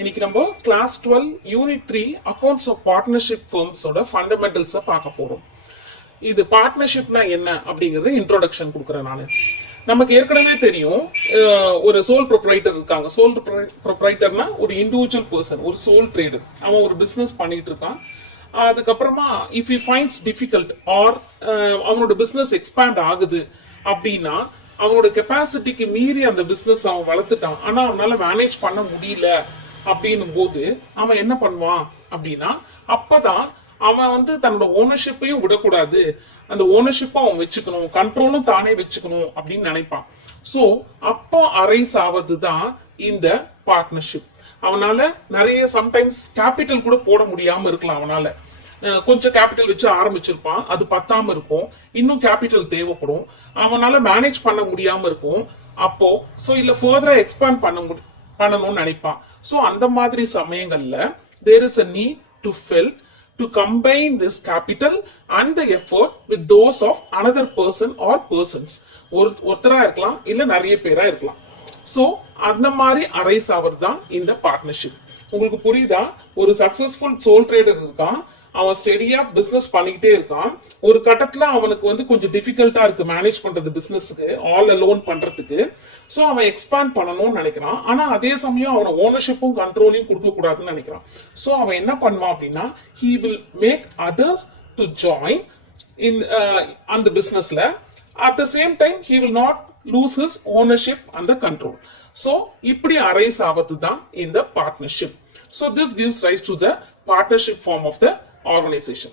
இன்னைக்கு நம்ம class 12 unit 3 accounts of partnership ஃபர்ம்ஸோட ஃபண்டமெண்டல்ஸை பார்க்க போறோம். இது பார்ட்னர்ஷிப்னா என்ன அப்படிங்கறது இன்ட்ரோடக்ஷன் கொடுக்குறேன் நான். நமக்கு ஏற்கனவே தெரியும், ஒரு சோல் ப்ரொப்ரைட்டர் இருக்காங்க. சோல் ப்ரொப்ரைட்டர்னா ஒரு இண்டிவிஜுவல் பர்சன், ஒரு சோல் ட்ரேடர். அவன் ஒரு பிசினஸ் பண்ணிட்டு இருக்கான். அதுக்கப்புறமா if he finds difficult R அவனோட பிசினஸ் எக்ஸ்பேண்ட் ஆகுது அப்படின்னா, அவனோட கெப்பாசிட்டிக்கு மீறி அந்த பிசினஸ் அவன் வளர்த்துட்டான், ஆனா அவனால மேனேஜ் பண்ண முடியல அப்படின்னும் போது அவன் என்ன பண்ணுவான் அப்படின்னா, அப்பதான் அவன் தன்னோட ஓனர்ஷிப்பையும் விடக்கூடாது, அந்த ஓனர்ஷிப்பை அவன் வச்சுக்கணும், கண்ட்ரோலும் தானே வச்சுக்கணும் அப்படின்னு நினைப்பான். சோ அப்போ அரைஸ் ஆவது தான் இந்த பார்ட்னர்ஷிப். அவனால நிறைய சம்டைம்ஸ் கேபிட்டல் கூட போட முடியாம இருக்கலாம். அவனால கொஞ்சம் கேபிட்டல் வச்சு ஆரம்பிச்சிருப்பான், அது பத்தாம இருக்கும், இன்னும் கேபிட்டல் தேவைப்படும், அவனால மேனேஜ் பண்ண முடியாம இருக்கும். அப்போ இல்ல ஃபர்தரா எக்ஸ்பேண்ட் பண்ணணும்னு நினைப்பான். சோ அந்த மாதிரி சமயங்கள்ல there is a need to combine this capital and the effort with those of another person or persons. ஒருத்தரா இருக்கலாம், இல்ல நிறைய பேரா இருக்கலாம். சோ அந்த மாதிரி அரைஸ் ஆவது தான் இந்த பார்ட்னர்ஷிப். உங்களுக்கு புரியுதா? ஒரு சக்சஸ்ஃபுல் சோல் ட்ரேடர் இருக்கான், அவன் ஸ்டெடியா பிசினஸ் பண்ணிக்கிட்டே இருக்கான். ஒரு கட்டத்துல அவனுக்கு கொஞ்சம் டிஃபிகல்ட்டா இருக்கு மேனேஜ் பண்றது, பிசினஸ்க்கு ஆல் அலோன் பண்றதுக்கு. சோ அவன் எக்ஸ்பேண்ட் பண்ணணும்னு நினைக்கிறான், ஆனா அதே சமயம் அவன ஓனர்ஷிப்பும் கண்ட்ரோலையும் கொடுக்க கூடாதுன்னு நினைக்கிறான். சோ அவன் என்ன பண்ணுவான் அப்படின்னா, he will make others to join in அந்த பிசினஸ்ல. at the same time he will not lose his ownership and the control. so இப்படி அரைஸ் ஆவது தான் இந்த partnership. so this gives rise to the partnership form of the organization.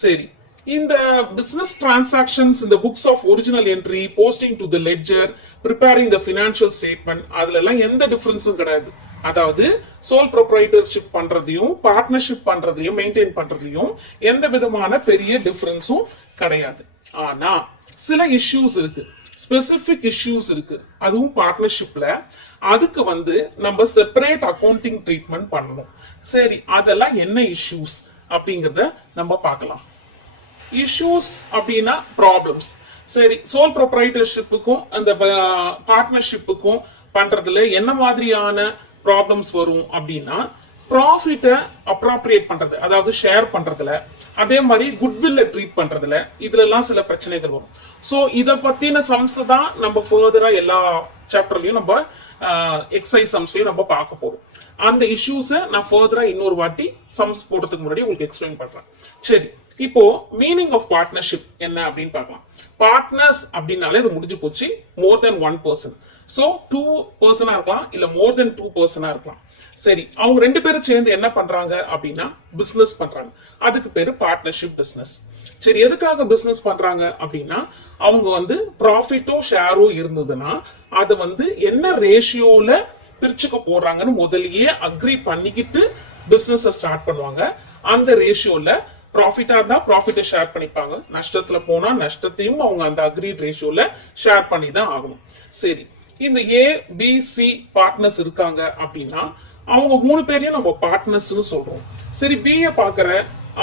சரி, இந்த business transactions in the books of original entry, posting to the ledger, preparing the financial statement, அதுல எல்லாம் எந்த டிஃபரன்ஸும் கிடையாது. அதாவது சோல் ப்ரொப்ரைட்டர்ஷிப் பண்றதையும் பார்ட்னர்ஷிப் பண்றதையும் மெயின்டைன் பண்றதையும் எந்த விதமான பெரிய டிஃபரன்ஸும் கிடையாது. ஆனா சில இஷ்யூஸ் இருக்கு, ஸ்பெசிபிக் இஷ்யூஸ் இருக்கு. அதுவும் பார்ட்னர்ஷிப்ல அதுக்கு நம்ம செப்பரேட் அக்கௌண்டிங் ட்ரீட்மெண்ட் பண்ணணும். சரி, அதெல்லாம் என்ன இஷ்யூஸ் அப்படிங்கறத நம்ம பார்க்கலாம். இஷ்யூஸ் அப்படின்னா ப்ராப்ளம்ஸ். சரி, சோல் ப்ரொப்ரைட்டர்ஷிப்புக்கும் அந்த பார்ட்னர்ஷிப்புக்கும் பண்றதுல என்ன மாதிரியான ப்ராப்ளம்ஸ் வரும் அப்படின்னா, ப்ராஃபிட்டை அப்ராப்ரியேட் பண்றது, அதாவது ஷேர் பண்றதுல, அதே மாதிரி குட்வில்ல ட்ரீட் பண்றதுல, இதுல எல்லாம் சில பிரச்சனைகள் வரும். சோ இத பத்தின சம்ஸ் தான் நம்ம ஃபர்தரா எல்லா சாப்டர்லயும் நம்ம எக்ஸசைஸ் சம்ஸ்லயும் நம்ம பார்க்க போறோம். அந்த இஷ்யூஸை நான் ஃபர்தரா இன்னொரு வாட்டி சம்ஸ் போடுறதுக்கு முன்னாடி உங்களுக்கு எக்ஸ்பிளைன் பண்றேன். சரி, இப்போ மீனிங் ஆஃப் பார்ட்னர்ஷிப் என்ன அப்படின்னு பார்க்கலாம். பார்ட்னர்ஸ் அப்படின்னாலே அது முடிஞ்சு போச்சு, மோர் தென் ஒன் பர்சன். சோ 2 பர்சனா இருக்கலாம், இல்ல மோர் தென் 2 பர்சனா இருக்கலாம். சரி, அவங்க ரெண்டு பேரும் சேர்ந்து என்ன பண்றாங்க அப்படின்னா பிசினஸ் பண்றாங்க. அதுக்கு பேரு பார்ட்னர்ஷிப் பிசினஸ். சரி, எதுக்காக பிசினஸ் பண்றாங்க அப்படின்னா, அவங்க ப்ராஃபிட்டோ ஷேரோ இருந்ததுன்னா அது என்ன ரேஷியோல பிரிச்சுக்க போறாங்கன்னு முதல்லயே அக்ரி பண்ணிக்கிட்டு பிசினஸ் ஸ்டார்ட் பண்ணுவாங்க. அந்த ரேஷியோல ப்ராஃபிட்டா இருந்தா ப்ராஃபிட்டை ஷேர் பண்ணிப்பாங்க, நஷ்டத்துல போனா நஷ்டத்தையும் அவங்க அந்த அக்ரிட் ரேஷியோல ஷேர் பண்ணி தான் ஆகணும். சரி, இந்த ஏ பி சி பார்ட்னர்ஸ் இருக்காங்க அப்படின்னா அவங்க 3 பேரையும் நம்ம பார்ட்னர்ஸ்னு சொல்றோம். சரி, பிஏ பாக்குற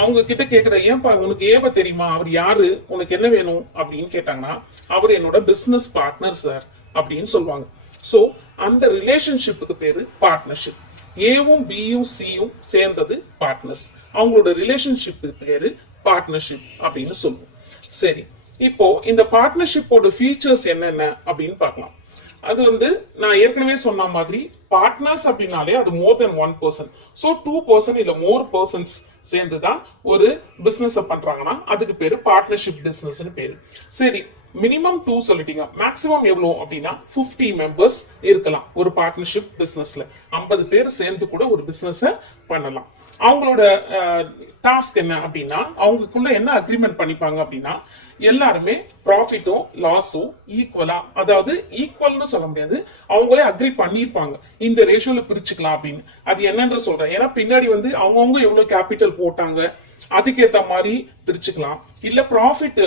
அவங்க கிட்ட கேக்குற, ஏன்பா உனக்கு ஏவ தெரியுமா, அவர் யாரு, உனக்கு என்ன வேணும் அப்படின்னு கேட்டாங்கன்னா, அவர் என்னோட பிசினஸ் பார்ட்னர் சார் அப்படின்னு சொல்லுவாங்க. சோ அந்த ரிலேஷன்ஷிப்புக்கு பேரு பார்ட்னர்ஷிப். ஏவும் பியும் சியும் சேர்ந்தது பார்ட்னர்ஸ், அவங்களோட ரிலேஷன்ஷிப் பேரு பார்ட்னர்ஷிப் அப்படின்னு சொல்லுவோம். சரி, இப்போ இந்த பார்ட்னர்ஷிப்போட ஃபீச்சர்ஸ் என்னென்ன அப்படின்னு பார்க்கலாம். அது நான் ஏற்கனவே சொன்ன மாதிரி பார்ட்னர்ஸ் அப்படின்னாலே அது மோர் தென் 1 பர்சன். சோ 2 பர்சன் இல்ல மோர் பர்சன்ஸ் சேர்ந்துதான் ஒரு பிசினஸ் பண்றாங்கன்னா அதுக்கு பேரு பார்ட்னர்ஷிப் பிசினஸ் பேரு. சரி, மினிமம் 2 சொல்லிட்டீங்க, மேக்ஸிமம் எவ்வளவு அப்படின்னா 50 மெம்பர்ஸ் இருக்கலாம் ஒரு பார்ட்னர்ஷிப் பிசினஸ்ல. 50 பேர் சேர்ந்து கூட ஒரு பிசினஸ் பண்ணலாம். அவங்களோட டாஸ்க் என்ன அப்படின்னா, அவங்களுக்குள்ள என்ன அக்ரிமெண்ட் பண்ணிப்பாங்க அப்படின்னா, எல்லாருமே ப்ராஃபிட்டோ லாஸோ ஈக்குவலா, அதாவது ஈக்குவல்னு சொல்ல முடியாது, அவங்களே அக்ரி பண்ணிருப்பாங்க இந்த ரேஷியோல பிரிச்சுக்கலாம் அப்படின்னு. அது என்னன்ற சொல்றேன், ஏன்னா பின்னாடி அவங்கவுங்க எவ்வளவு கேபிட்டல் போட்டாங்க அதுக்கேத்த மாதிரி பிரிச்சுக்கலாம். இல்ல ப்ராஃபிட்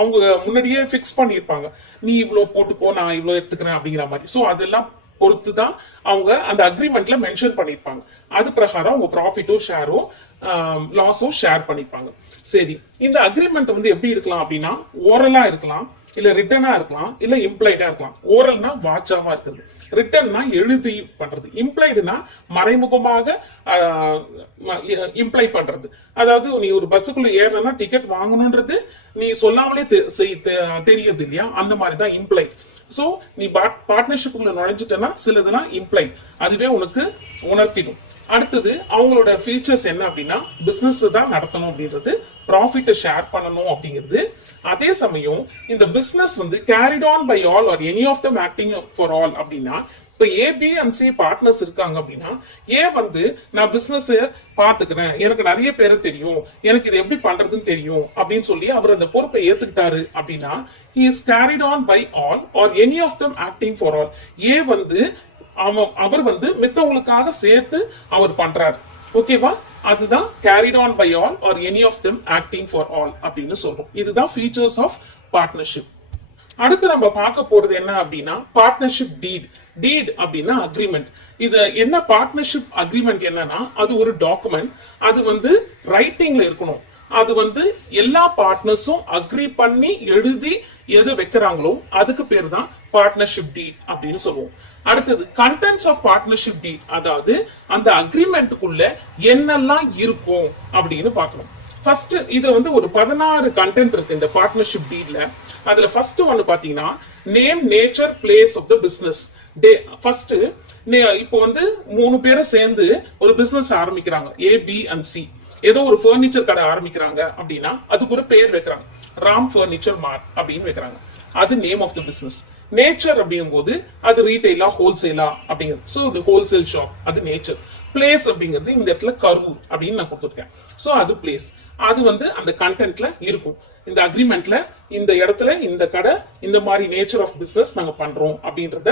அவங்க முன்னாடியே பிக்ஸ் பண்ணிருப்பாங்க, நீ இவ்வளவு போட்டுக்கோ நான் இவ்வளவு எடுத்துக்கிறேன் அப்படிங்கிற மாதிரி. சோ அதெல்லாம் பொறுத்து தான் அவங்க அந்த அக்ரிமெண்ட்ல மென்ஷன் பண்ணிருப்பாங்க. அது பிரகாரம் அவங்க ப்ராஃபிட்டோ ஷேரோ லாஸும் ஷேர் பண்ணிப்பாங்க. சரி, இந்த அக்ரிமெண்ட் வந்து எப்படி இருக்கலாம் அப்படின்னா ஓரலா இருக்கலாம், இல்ல ரிட்டனா இருக்கலாம், இல்ல இம்ப்ளைடா இருக்கலாம். ஓரல்னா வாட்சாவா இருக்குது, ரிட்டன்னா எழுதி பண்றது, இம்ப்ளைடுனா மறைமுகமாக இம்ப்ளை பண்றது. அதாவது நீ ஒரு பஸ்ஸுக்குள்ள ஏறனா டிக்கெட் வாங்கணும்ன்றது நீ சொல்லாமலே தெரியுது இல்லையா, அந்த மாதிரி தான் இம்ப்ளை. சோ நீ பார்ட்னர்ஷிப்புக்குள்ள நுழைஞ்சிட்டனா சிலதுலாம் இம்ப்ளை, அதுவே உனக்கு உணர்த்திடும். அடுத்தது அவங்களோட ஃபீச்சர்ஸ் என்ன அப்படின்னா பிசினஸ் தான் நடத்தணும் அப்படின்றது, ப்ராஃபிட்டை ஷேர் பண்ணணும் அப்படிங்கிறது. அதே சமயம் இந்த பிசினஸ் வந்து carried on by all or any of them acting for all அப்படின்னா, இப்ப A B and C partners இருக்காங்க அப்படின்னா, ஏ வந்து நான் பிசினஸ் பாத்துக்கிறேன், எனக்கு நிறைய பேரை தெரியும், எனக்கு இது எப்படி பண்றதுன்னு தெரியும் அப்படின்னு சொல்லி அவர் அந்த பொறுப்பை ஏத்துக்கிட்டாரு அப்படின்னா, he is carried on by all or any of them acting for all. ஏ வந்து அவர் வந்து மித்தவங்களுக்காக சேர்த்து அவர் பண்றாரு. ஓகேவா, அதுதான் carried on by all or any of them acting for all அப்படின்னு சொல்றோம். இதுதான் ஃபீச்சர்ஸ் ஆஃப் பார்ட்னர்ஷிப். அடுத்து நம்ம பார்க்க போறது என்ன அப்படின்னா பார்ட்னர்ஷிப் டீட். டீட் அப்படின்னா அக்ரிமெண்ட். இது என்ன பார்ட்னர்ஷிப் அக்ரிமெண்ட் என்னன்னா, அது ஒரு டாக்குமெண்ட், அது வந்து ரைட்டிங்ல இருக்கணும். அது வந்து எல்லா பார்ட்னர்ஸும் அக்ரி பண்ணி எழுதி எது வைக்கிறாங்களோ அதுக்கு பேர் தான் பார்ட்னர்ஷிப் டீட் அப்படின்னு சொல்லுவோம். அடுத்தது கண்டென்ட்ஸ் ஆஃப் பார்ட்னர்ஷிப் டீட், அதாவது அந்த அக்ரிமெண்ட்டுக்குள்ள என்னெல்லாம் இருக்கும் அப்படின்னு பார்க்கணும். ஃபர்ஸ்ட் இது வந்து ஒரு 16 கண்டென்ட் இருக்கு இந்த பார்ட்னர்ஷிப் டீட்ல. அதுல ஃபர்ஸ்ட் ஒன்னு பாத்தீங்கன்னா name, nature, place of the business. First இப்போ வந்து 3 பேரை சேர்ந்து ஒரு பிசினஸ் ஆரம்பிக்கிறாங்க, ஏ பி அண்ட் சி. ஏதோ ஒரு பர்னிச்சர் கடை ஆரம்பிக்கிறாங்க அப்படின்னா அதுக்கு ஒரு பேர் வைக்கிறாங்க, ராம் பர்னிச்சர் மார்ட் அப்படின்னு வைக்கிறாங்க. அது name of the business. Nature அப்படிங்கும் போது அது ரீட்டைலா ஹோல்சேலா அப்படிங்கிறது, ஸோ ஹோல்சேல் ஷாப், அது நேச்சர். பிளேஸ் அப்படிங்கிறது இந்த இடத்துல கரூர் அப்படின்னு நான் கொடுத்துருக்கேன், ஸோ அது பிளேஸ். அது வந்து அந்த கண்டென்ட்ல இருக்கும். இந்த அக்ரிமெண்ட்ல இந்த இடத்துல இந்த கடை இந்த மாதிரி நேச்சர் ஆஃப் பிசினஸ் நாங்க பண்றோம் அப்படின்றத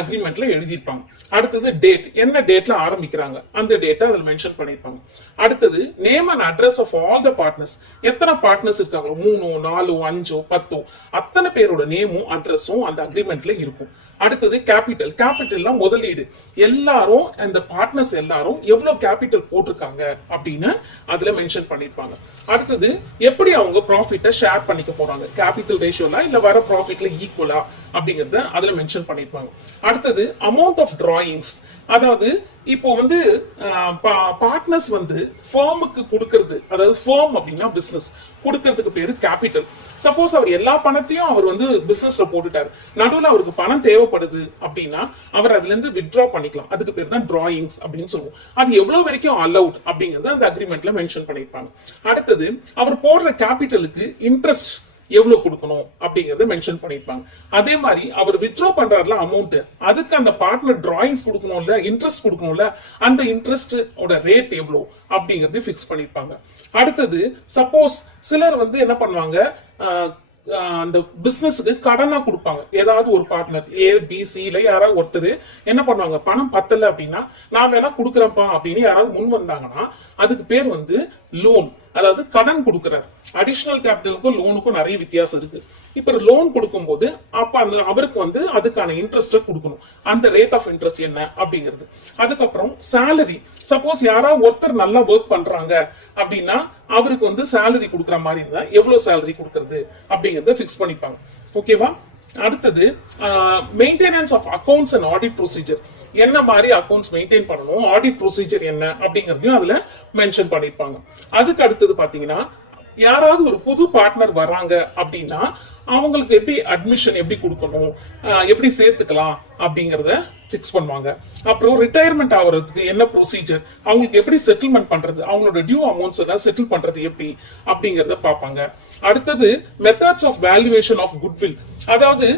அக்ரிமெண்ட்ல எழுதியிருப்பாங்க. அடுத்தது டேட், என்ன டேட்ல ஆரம்பிக்கிறாங்க அந்த டேட்டை அதில் மென்ஷன் பண்ணிருப்பாங்க. அடுத்தது name and address of all the partners. எத்தனை பார்ட்னர்ஸ் இருக்காங்களோ 3, 4, 5, 10 அத்தனை பேரோட நேமும் அட்ரஸும் அந்த அக்ரிமெண்ட்ல இருக்கும். அடுத்தது கேபிட்டல். கேபிட்டல்னா முதலீடு. எல்லாரும் அந்த பார்ட்னர்ஸ் எல்லாரும் எவ்வளவு கேபிட்டல் போட்டிருக்காங்க அப்படின்னு அதுல மென்ஷன் பண்ணிருப்பாங்க. அடுத்தது எப்படி அவங்க ப்ராஃபிட்டை ஷேர் பண்ணிக்க போறாங்க, கேபிட்டல் ரேஷியோல இல்ல வர ப்ராஃபிட்ல ஈக்குவலா அப்படிங்கறத அதுல மென்ஷன் பண்ணிருப்பாங்க. அடுத்தது அமௌண்ட் ஆஃப் டிராயிங்ஸ், அதாவது இப்போ வந்து பார்ட்னர்ஸ் வந்து ஃபார்முக்கு கொடுக்கறது, அதாவது ஃபார்ம் அப்படின்னா பிசினஸ் கொடுக்கறதுக்கு பேரு கேபிட்டல். சப்போஸ் அவர் எல்லா பணத்தையும் அவர் வந்து பிசினஸ்ல போட்டுட்டாரு, நடுவில் அவருக்கு பணம் தேவைப்படுது அப்படின்னா அவர் அதுல இருந்து வித்ட்ரா பண்ணிக்கலாம், அதுக்கு பேர் தான் டிராயிங்ஸ் அப்படின்னு சொல்லுவோம். அது எவ்வளவு வரைக்கும் அலவுட் அப்படிங்கறது அந்த அக்ரிமெண்ட்ல மென்ஷன் பண்ணிருப்பாங்க. அடுத்தது அவர் போடுற கேபிட்டலுக்கு இன்ட்ரெஸ்ட் எவ்வளவு கொடுக்கணும் அப்படிங்கறத மென்ஷன் பண்ணிருப்பாங்க. அதே மாதிரி அவர் வித்ட்ரா பண்றாருல அமௌண்ட், அதுக்கு அந்த பார்ட்னர் டிராயிங்ஸ் கொடுக்கணும்ல, இன்ட்ரெஸ்ட் கொடுக்கணும்ல, அந்த இன்ட்ரெஸ்ட் ரேட் எவ்வளவு அப்படிங்கறது பிக்ஸ் பண்ணிருப்பாங்க. அடுத்தது சப்போஸ் சிலர் வந்து என்ன பண்ணுவாங்க, அந்த பிசினஸுக்கு கடனா கொடுப்பாங்க. ஏதாவது ஒரு பார்ட்னர் ஏ பி சி ல யாராவது ஒருத்தர் என்ன பண்ணுவாங்க, பணம் பத்தல அப்படின்னா நான் வேணா கொடுக்குறேன்ப்பா அப்படின்னு யாராவது முன் வந்தாங்கன்னா அதுக்கு பேர் வந்து லோன், அதாவது கடன் கொடுக்கிறார். அடிஷனல் கேபிட்டலுக்கும் லோனுக்கும் நிறைய வித்தியாசம் இருக்கு. இப்ப லோன் கொடுக்கும் போது அப்ப அந்த அவருக்கு வந்து அதுக்கான இன்ட்ரெஸ்ட் கொடுக்கணும், அந்த ரேட் ஆஃப் இன்ட்ரெஸ்ட் என்ன அப்படிங்கிறது. அதுக்கப்புறம் சேலரி, சப்போஸ் யாராவது ஒருத்தர் நல்லா ஒர்க் பண்றாங்க அப்படின்னா அவருக்கு வந்து சேலரி கொடுக்குற மாதிரி இருந்தா எவ்வளவு சேலரி கொடுக்கறது அப்படிங்கறத பிக்ஸ் பண்ணிப்பாங்க. ஓகேவா. அடுத்தது maintenance of accounts and audit procedure, என்ன மாதிரி அக்கௌண்ட்ஸ் மெயின்டைன் பண்ணணும், ஆடிட் ப்ரொசீஜர் என்ன அப்படிங்கறதையும் அதுல மென்ஷன் பண்ணிருப்பாங்க. அதுக்கு அடுத்தது பாத்தீங்கன்னா யாராவது ஒரு புது பார்ட்னர் வர்றாங்க அப்படின்னா அவங்களுக்கு எப்படி அட்மிஷன் எப்படி கொடுக்கணும், எப்படி சேர்த்துக்கலாம் அப்படிங்கறத பிக்ஸ் பண்ணுவாங்க. அப்புறம் ரிட்டையர்மெண்ட் ஆகிறதுக்கு என்ன ப்ரொசீஜர், அவங்களுக்கு எப்படி செட்டில்மெண்ட் பண்றது, அவங்களோட டியூ அமௌண்ட்ஸ் எல்லாம் செட்டில் பண்றது எப்படி அப்படிங்கறத பார்ப்பாங்க. அடுத்தது methods of valuation of goodwill, அதாவது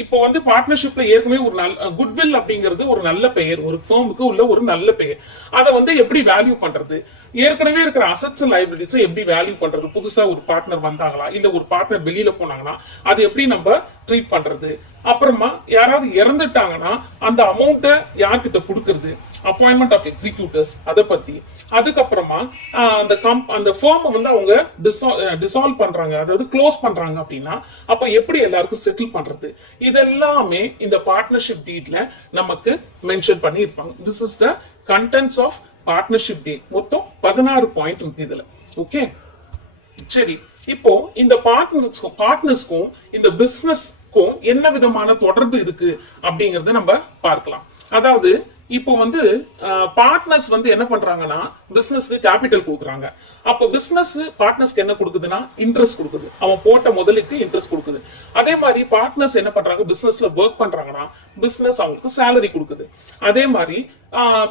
இப்போ வந்து பார்ட்னர்ஷிப்ல ஏற்கனவே ஒரு நல்ல குட்வில் அப்படிங்கிறது ஒரு நல்ல பெயர், ஒரு ஃபர்முக்கு உள்ள ஒரு நல்ல பெயர், அதை வந்து எப்படி வேல்யூ பண்றது, ஏற்கனவே இருக்கிற அசெட்ஸ் லைபிலிட்டிஸ் எப்படி வேல்யூ பண்றது, புதுசா ஒரு பார்ட்னர் வந்தாங்களா இல்ல ஒரு பார்ட்னர் வெளியில போனாங்கன்னா அது எப்படி நம்ம ட்ரீட் பண்றது, அப்புறமா யாராவது இறந்துட்டாங்கன்னா அந்த அமௌண்ட்டை யார்கிட்ட கொடுக்கறது, அப்பாயின்மெண்ட் ஆஃப் எக்ஸிக்யூட்டிவ்ஸ் அதை பத்தி, அதுக்கப்புறமா அந்த ஃபார்மை வந்து அவங்க டிசால்வ் பண்றாங்க, அதாவது க்ளோஸ் பண்றாங்க அப்படின்னா அப்ப எப்படி எல்லாருக்கும் செட்டில் பண்றது, இதெல்லாமே இந்த பார்ட்னர்ஷிப் டீட்ல நமக்கு மென்ஷன் பண்ணி இருப்பாங்க. This is the contents of partnership deed. மொத்தம் 16 பாயிண்ட் இருக்கு இதுல. ஓகே, சரி. இப்போ இந்த பார்ட்னர்ஸ்க்கும் இந்த பிசினஸ்க்கும் என்ன விதமான தொடர்பு இருக்கு அப்படிங்கறத நம்ம பார்க்கலாம். அதாவது இப்போ வந்து பார்ட்னர்ஸ் வந்து என்ன பண்றாங்கன்னா பிசினஸ்க்கு கேபிட்டல் கொடுக்குறாங்க. அப்போ பிசினஸ் பார்ட்னர்ஸ்க்கு என்ன கொடுக்குதுன்னா இன்ட்ரெஸ்ட் கொடுக்குது. அவன் போட்ட முதலுக்கு இன்ட்ரெஸ்ட் கொடுக்குது. அதே மாதிரி பார்ட்னர்ஸ் என்ன பண்றாங்க, பிசினஸ்ல ஒர்க் பண்றாங்கன்னா பிசினஸ் அவங்களுக்கு சேலரி கொடுக்குது. அதே மாதிரி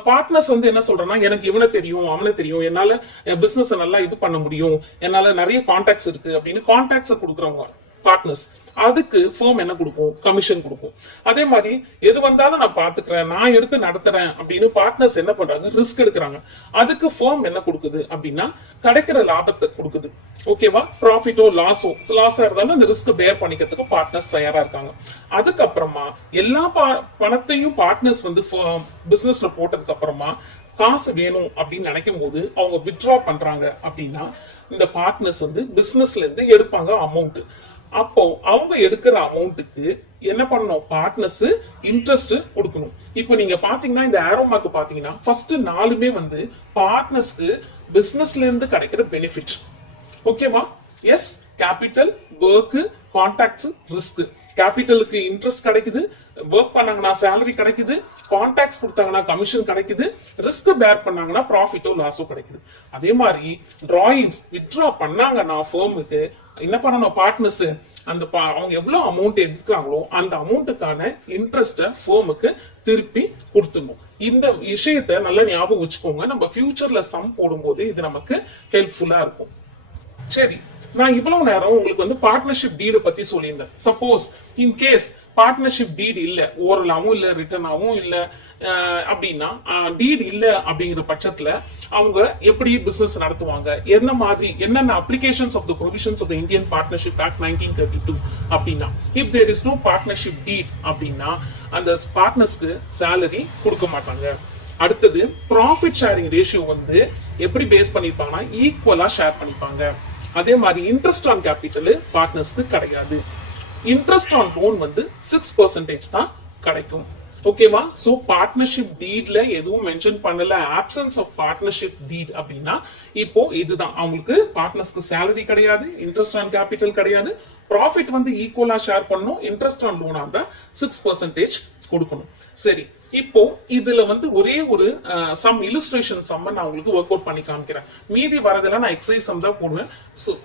பார்ட்னர்ஸ் வந்து என்ன சொல்றேன்னா, எனக்கு இவனை தெரியும் அவனை தெரியும், என்னால பிசினஸ் நல்லா இது பண்ண முடியும், என்னால நிறைய கான்டாக்ட்ஸ் இருக்கு அப்படின்னு கான்டாக்ட்ஸ் கொடுக்குறவங்க பார்ட்னர்ஸ். அதுக்கு ஃபர்ம் என்ன கொடுக்கும், கமிஷன் கொடுக்கும். அதே மாதிரி எது வந்தாலும் நான் பாத்துக்கிறேன், நான் எடுத்து நடத்துறேன் அப்படின்னு பார்ட்னர்ஸ் என்ன பண்றாங்க, ரிஸ்க் எடுக்கிறாங்க. அதுக்கு ஃபர்ம் என்ன கொடுக்குது அப்படின்னா கிடைக்கிற லாபத்தை கொடுக்குது. ஓகேவா, ப்ராஃபிட்டோ லாஸா இருந்தாலும் அந்த ரிஸ்க் பேர் பண்ணிக்கிறதுக்கு பார்ட்னர்ஸ் தயாரா இருக்காங்க. அதுக்கப்புறமா எல்லா பணத்தையும் பார்ட்னர்ஸ் வந்து பிசினஸ்ல போட்டதுக்கு அப்புறமா காசு வேணும் அப்படின்னு நினைக்கும் போது அவங்க வித்ட்ரா பண்றாங்க அப்படின்னா இந்த பார்ட்னர்ஸ் வந்து பிசினஸ்ல இருந்து எடுப்பாங்க அமௌண்ட். அப்போ அவங்க எடுக்கிற அமௌண்ட்டுக்கு என்ன பண்ணணும், பார்ட்னர்ஸ் இன்ட்ரெஸ்ட் கொடுக்கணும். இப்போ நீங்க பாத்தீங்கன்னா இந்த ஆரோ மார்க் பாத்தீங்கன்னா ஃபர்ஸ்ட் 4மே வந்து பார்ட்னர்ஸ்க்கு பிசினஸ்ல இருந்து கிடைக்கிற பெனிஃபிட். ஓகேவா, yes, capital, work, contacts, risk. கேபிட்டலுக்கு இன்ட்ரெஸ்ட் கிடைக்குது, ஒர்க் பண்ணாங்கன்னா சேலரி கிடைக்குது, கான்டாக்ட்ஸ் கொடுத்தாங்கன்னா கமிஷன் கிடைக்குது, ரிஸ்க் பேர் பண்ணாங்கன்னா ப்ராஃபிட்டோ லாஸோ கிடைக்குது. அதே மாதிரி டிராயிங்ஸ் வித்ட்ரா பண்ணாங்கன்னா ஃபர்முக்கு என்ன பண்ணணும், பார்ட்னர்ஸ் அந்த அவங்க எவ்வளவு அமௌண்ட் எடுக்கிறாங்களோ அந்த அமௌண்ட்டுக்கான இன்ட்ரெஸ்ட ஃபர்முக்கு திருப்பி கொடுத்துடணும். இந்த விஷயத்த நல்லா ஞாபகம் வச்சுக்கோங்க. நம்ம ஃபியூச்சர்ல சம் போடும்போது இது நமக்கு ஹெல்ப்ஃபுல்லா இருக்கும். சரி, நான் இவ்வளவு நேரம் உங்களுக்கு வந்து பார்ட்னர்ஷிப் டீட பத்தி சொல்லியிருந்தேன். Suppose in case partnership deed இல்ல, ஓரலாவும் இல்ல, ரிட்டனாவும் இல்ல அப்படின்னா, டீட் இல்ல அப்படிங்கிற பட்சத்துல அவங்க எப்படி பிசினஸ் நடத்துவாங்க, என்ன மாதிரி என்னென்ன applications of the provisions of the Indian partnership act 1932 அப்படின்னா, if there is no partnership deed அப்படின்னா அந்த பார்ட்னர்ஸ்க்கு சேலரி கொடுக்க மாட்டாங்க. அடுத்தது ப்ராஃபிட் ஷேரிங் ரேஷியோ வந்து எப்படி பேஸ் பண்ணிருப்பாங்கன்னா ஈக்குவலா ஷேர் பண்ணிப்பாங்க. அதே மாதிரி இன்ட்ரெஸ்ட் ஆன் கேபிட்டல் பார்ட்னர்ஸ்க்கு கிடையாது. இன்ட்ரெஸ்ட் ஆன் லோன் வந்து 6% தான் கிடைக்கும். ஓகேவா, சோ பார்ட்னர்ஷிப் டீட்ல எதுவும் மென்ஷன் பண்ணல, ஆப்சன்ஸ் ஆஃப் பார்ட்னர்ஷிப் டீட் அப்படின்னா இப்போ இதுதான் அவங்களுக்கு பார்ட்னர்ஸ்க்கு சேலரி கிடையாது, இன்ட்ரெஸ்ட் ஆன் கேபிட்டல் கிடையாது, ப்ராஃபிட் வந்து ஈக்குவலா ஷேர் பண்ணணும், இன்ட்ரெஸ்ட் ஆன் லோன் ஆக 6% கொடுக்கணும். சரி, இப்போ இதுல வந்து ஒரே ஒரு சம் இல்லுஸ்ட்ரேஷன் சம் நான் உங்களுக்கு ஒர்க் அவுட் பண்ணி காமிக்கிறேன். மீதி வரதெல்லாம் நான் எக்ஸசைஸ் சம் தான் போடுவேன்.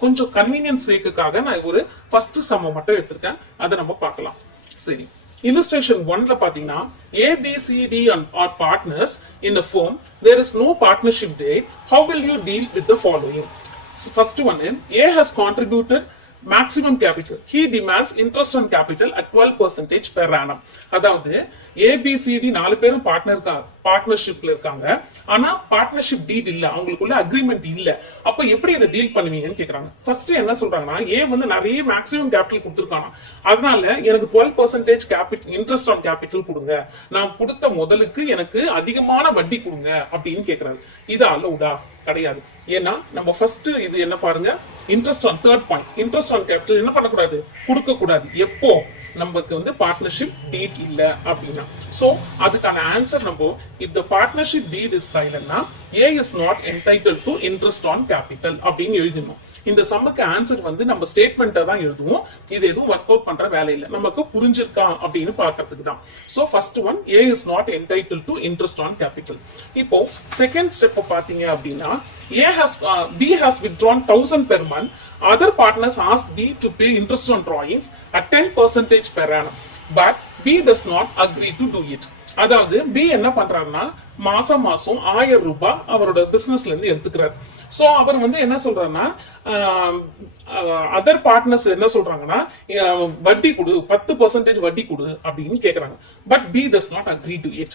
கொஞ்சம் கன்வீனியன்ஸ் சேக்குக்காக நான் ஒரு ஃபர்ஸ்ட் சம் மட்டும் எடுத்திருக்கேன், அதை நம்ம பார்க்கலாம். சரி, illustration 1ல பாத்தீங்கன்னா A, B, C, D are partners in a firm. There is no partnership date. How will you deal with the following? So first one, A has contributed maximum capital. He demands interest on capital at 12% per annum. அதாவது ABCD 4 பேரும் பார்ட்னர்ஷிப்ல இருக்காங்க. ஆனா partnership deed இல்ல, அவங்களுக்குள்ள agreement இல்ல. அப்ப எப்படி இதை டீல் பண்ணுவீங்கன்னு கேக்குறாங்க. ஃபர்ஸ்ட் என்ன சொல்றாங்கன்னா, ஏ வந்து நிறைய மேக்ஸிமம் கேபிட்டல் கொடுத்துருக்காங்க, அதனால எனக்கு 12% கேபிட்டல் இன்ட்ரெஸ்ட் ஆன் கேபிட்டல் கொடுங்க, நான் கொடுத்த முதலுக்கு எனக்கு அதிகமான வட்டி கொடுங்க அப்படின்னு கேக்குறாரு. இது அலௌடா கிடையாது. ஏன்னா நம்ம ஃபர்ஸ்ட் இது என்ன பாருங்க, interest on third point, interest on capital என்ன பண்ணக்கூடாது, கொடுக்க கூடாது. எப்போ நமக்கு வந்து பார்ட்னர்ஷிப் டீட் இல்ல அப்படின்னா. சோ அதுக்கான ஆன்சர் நம்ம if the partnership deed is silent na A is not entitled to interest on capital அப்படின்னு எழுதணும். இந்த சம்முக்கு ஆன்சர் வந்து நம்ம ஸ்டேட்மெண்ட்டை தான் எழுதுவோம். இது எதுவும் ஒர்க் அவுட் பண்ற வேலை இல்லை, நமக்கு புரிஞ்சிருக்கா அப்படின்னு பார்க்கறதுக்கு தான். So first one, A is not entitled to interest on capital. இப்போ செகண்ட் ஸ்டெப் பாத்தீங்க அப்படின்னா, B has withdrawn 1000 per month. Other partners ask B to pay interest on drawings at 10% per annum, but B does not agree to do it. அதாவது B என்ன பண்றாருன்னா, மாசம் 1000 ரூபாய் அவரோட பிசினஸ்ல இருந்து எடுத்துக்கிறார். சோ அவர் வந்து என்ன சொல்றாருன்னா, அதர் பார்ட்னர்ஸ் என்ன சொல்றாங்கன்னா, வட்டி கொடு, 10% வட்டி கொடு அப்படின்னு கேக்குறாங்க. But B does not agree to it.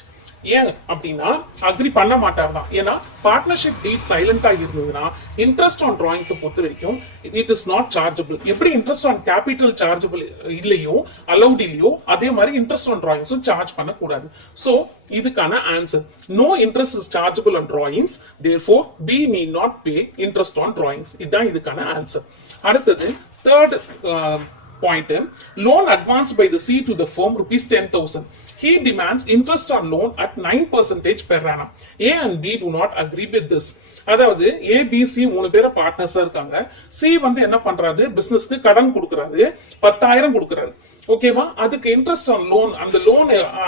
ஏன் அப்படின்னா அக்ரி பண்ண மாட்டார் தான். ஏன்னா பார்ட்னர்ஷிப் டீட் சைலண்டா இருந்ததுன்னா இன்ட்ரெஸ்ட் ஆன் டிராயிங்ஸ் பொறுத்த வரைக்கும் இட் இஸ் நாட் சார்ஜபிள். எப்படி இன்ட்ரெஸ்ட் ஆன் கேபிட்டல் சார்ஜபிள் இல்லையோ, அலௌட் இல்லையோ, அதே மாதிரி இன்ட்ரெஸ்ட் ஆன் டிராயிங்ஸும் சார்ஜ் பண்ணக்கூடாது. சோ இதுக்கான answer, no interest is chargeable on drawings, therefore B need not pay interest on drawings. இதுதான் இதுக்கான ஆன்சர். அடுத்தது third point. Loan advanced by the C to the firm rupees 10,000. He demands interest on loan at 9% per annum. A and B do not agree with this. அதாவது ABC 3 பேர் பார்ட்னர்ஸா இருக்காங்க. C வந்து என்ன பண்றாரு, பிசினஸ்க்கு கடன் கொடுக்கறாரு, 10,000 கொடுக்கறாரு. ஓகேவா? அதுக்கு இன்ட்ரெஸ்ட் ஆன் லோன்,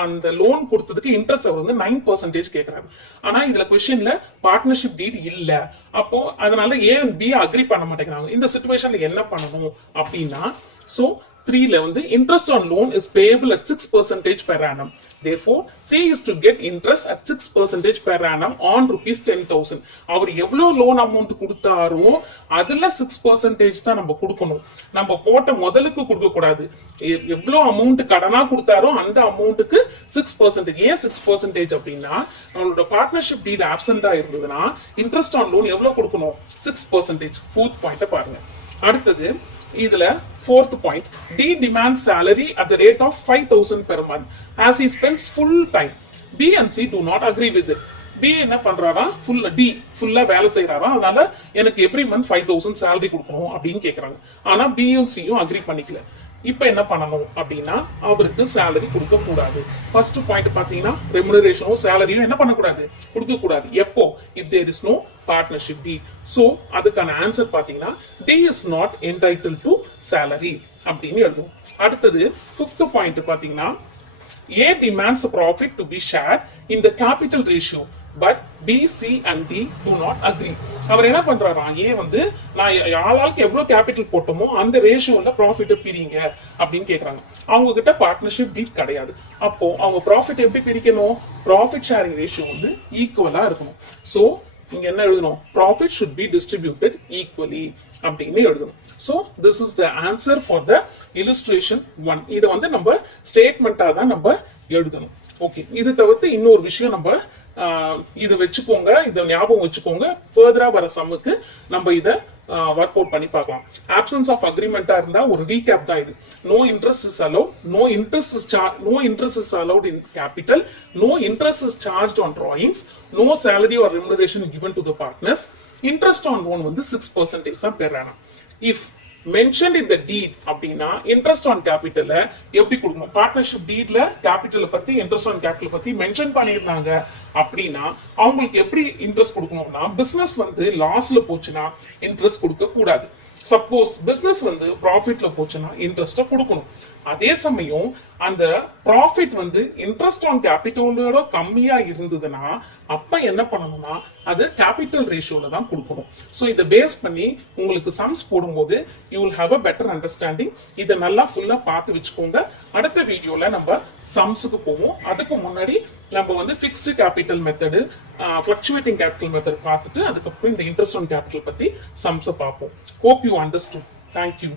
அந்த லோன் கொடுத்ததுக்கு இன்ட்ரெஸ்ட் அவர் வந்து 9% கேக்குறாரு. ஆனா இதுல क्वेश्चनல பார்ட்னர்ஷிப் டீட் இல்ல. அப்போ அதனால ஏ அண்ட் பி அக்ரி பண்ண மாட்டேங்கிறாங்க. இந்த சிச்சுவேஷன்ல என்ன பண்ணணும் அப்படின்னா, சோ 3ல வந்து interest on loan is payable at 6% per annum. Therefore, C is to get interest at 6% per annum on rupees 10,000. அவர் எவ்வளவு லோன் அமௌண்ட் கொடுத்தாரோ அதுல 6% தான் நம்ம கொடுக்கணும். நம்ம போட்ட முதலுக்கு கொடுக்க கூடாது. எவ்வளவு அமௌண்ட் கடனா கொடுத்தாரோ அந்த அமௌண்ட்டுக்கு 6%. ஏன் 6% அப்படின்னா, நம்மளோட பார்ட்னர்ஷிப் டீட் ஆப்சென்டா இருந்ததுன்னா இன்ட்ரெஸ்ட் ஆன் லோன் எவ்வளவு கொடுக்கணும், 6%. ஃபோர்த் பாயிண்ட் பாருங்க. அடுத்தது இதுல fourth point, D demands salary at the rate of 5,000 per month as he spends full time. B and C do not agree with it. B என்ன பண்றாரா, ஃபுல்லா வேலை செய்யறாரா, அதனால எனக்கு எவ்ரி மந்த் 5,000 salary கொடுக்கணும் அப்படின்னு கேக்குறாங்க. ஆனா B யும் C யும் அக்ரி பண்ணிக்கல. இப்ப என்ன பண்ணணும் அப்படின்னா, அவருக்கு சேலரி கொடுக்க கூடாது. ஃபர்ஸ்ட் பாயிண்ட் பாத்தீங்கன்னா, ரெமுனரேஷனும் சேலரியும் என்ன பண்ணக்கூடாது, கொடுக்க கூடாது. எப்போ, if there is no partnership deed. So அதுக்கான ஆன்சர் பாத்தீங்கன்னா, D is not entitled to salary அப்படின்னு எழுதும். அடுத்தது ஃபிஃப்த் பாயிண்ட் பாத்தீங்கன்னா, A demands the profit to be shared in the capital ratio, but B, C and D do not agree. அவர் என்ன பண்றாரா, ஏ வந்து நான் ஆளாளுக்கு எவ்வளவு கேபிட்டல் போட்டோமோ அந்த ரேஷியோல ப்ராஃபிட் பிரிங்க அப்படின்னு கேக்குறாங்க. அவங்க கிட்ட பார்ட்னர்ஷிப் டீட் கிடையாது. அப்போ அவங்க ப்ராஃபிட் எப்படி பிரிக்கணும், ப்ராஃபிட் ஷேரிங் ரேஷியோ வந்து ஈக்குவலா இருக்கணும். சோ இங்க என்ன எழுதணும், profit should be distributed equally அப்படின்னு எழுதணும். So this is the answer for the illustration 1. இத வந்து நம்ம ஸ்டேட்மெண்டா தான் நம்ம எழுதணும். ஓகே, இது தவிர்த்து இன்னொரு விஷயம் நம்ம இதை வச்சுக்கோங்க, இதை ஞாபகம் வச்சுக்கோங்க. ஃபர்தரா வர சம்முக்கு நம்ம இதை ஒர்க் அவுட் பண்ணி பார்க்கலாம். ஆப்சன்ஸ் ஆஃப் அக்ரிமெண்டா இருந்தா ஒரு ரீகேப் தான் இது. No interest is allowed, no interest is allowed in capital, no interest is charged on drawings, no salary or remuneration given to the partners. Interest on loan வந்து 6% தான் per annum. If mentioned in the deed அப்படின்னா interest on capital எப்படி கொடுக்கணும், partnership டீட்ல capital பத்தி interest on capital பத்தி mention பண்ணியிருந்தாங்க அப்படின்னா அவங்களுக்கு எப்படி இன்ட்ரெஸ்ட் கொடுக்கணும்னா, பிசினஸ் வந்து லாஸ்ல போச்சுன்னா இன்ட்ரெஸ்ட் கொடுக்க கூடாது. சப்போஸ் பிசினஸ் வந்து ப்ராஃபிட்ல போச்சுன்னா இன்ட்ரெஸ்ட கொடுக்கணும். அதே சமயம் அந்த ப்ராஃபிட் வந்து இன்ட்ரெஸ்ட் ஆன் கேபிட்டலோட கம்மியா இருந்ததுன்னா அப்ப என்ன பண்ணணும்னா அது கேபிட்டல் ரேஷியோல தான் கொடுக்கணும். சோ இதை பேஸ் பண்ணி உங்களுக்கு சம்ஸ் போடும்போது you will have a better understanding. இதை நல்லா ஃபுல்லா பார்த்து வச்சுக்கோங்க. அடுத்த வீடியோல நம்ம சம்ஸுக்கு போவோம். அதுக்கு முன்னாடி நம்ம வந்து fixed capital method, fluctuating capital method பார்த்துட்டு அதுக்கப்புறம் இந்த இன்ட்ரெஸ்ட் ஆன் கேபிட்டல் பத்தி சம்ஸை பார்ப்போம். Hope you understood. தேங்க்யூ.